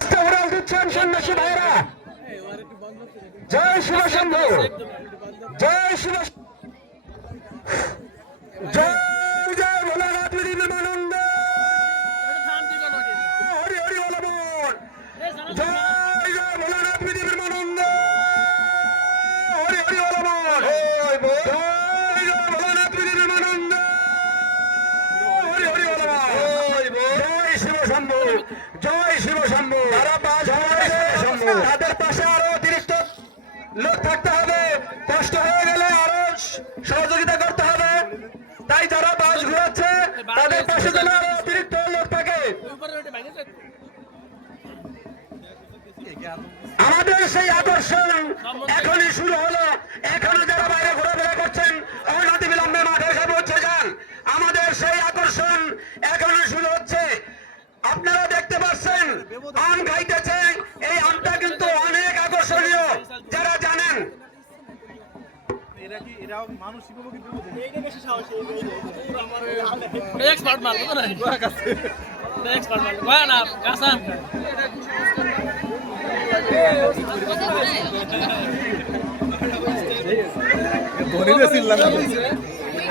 দিচ্ছেন সন্ন্যাসী ভাইরা। জয় শিব শম্ভু, জয় শিব, জয় জয় ভোলানাথ বিমানন্দ, হরি হরি বল বল, জয় জয় ভোলানাথ বিমানন্দ, হরি হরি বল বল, জয় জয় ভোলানাথ বিমানন্দ, হরি হরি বল বল, জয় শিব শম্ভু, জয় শিব শম্ভু, জয় শিব শম্ভু। তাদের পাশে আরো অতিরিক্ত লোক থাকতে হবে, কষ্ট হয়ে গেলে আরো সহযোগিতা করতে হবে। তাই যারা বাস ঘুরাচ্ছে তাদের পাশে যেন আরো অতিরিক্ত লোক থাকে। আমাদের সেই আকর্ষণ এখনই শুরু হলো। এখনো যারা বাইরে ঘোরাফেরা করছেন অনতি বিলম্বে মাঠে এসে পৌঁছে যান। আমাদের সেই আকর্ষণ এখনই শুরু হচ্ছে। আপনারা দেখতে পাচ্ছেন আম খাইতেছে, এই আমটা কিন্তু অনেক আকর্ষণীয়, যারা জানেন।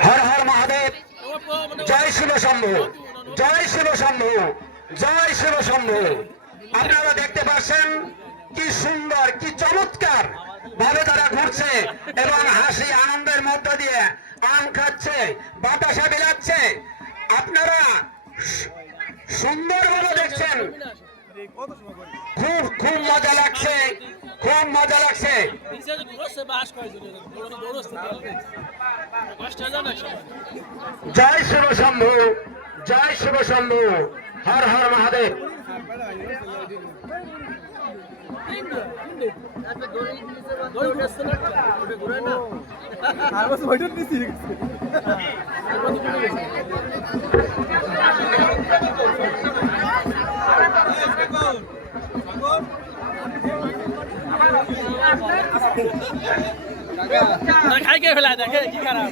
হর হর মহাদেব, জয় শিব শম্ভু, জয় শিব শম্ভু, জয় শিব শম্ভু। আপনারা দেখতে পাচ্ছেন কি সুন্দর, কি চমৎকার ভাবে তারা ঘুরছে এবং হাসি আনন্দের মধ্য দিয়ে আম খাচ্ছে, বাতাসা বিলাচ্ছে। আপনারা সুন্দরভাবে দেখছেন, খুব খুব মজা লাগছে, খুব মজা লাগছে। জয় শিব শম্ভু, জয় শিব শম্ভু, হর হর মহাদেব। খাই কে ফেলা দেখে কি খারাপ।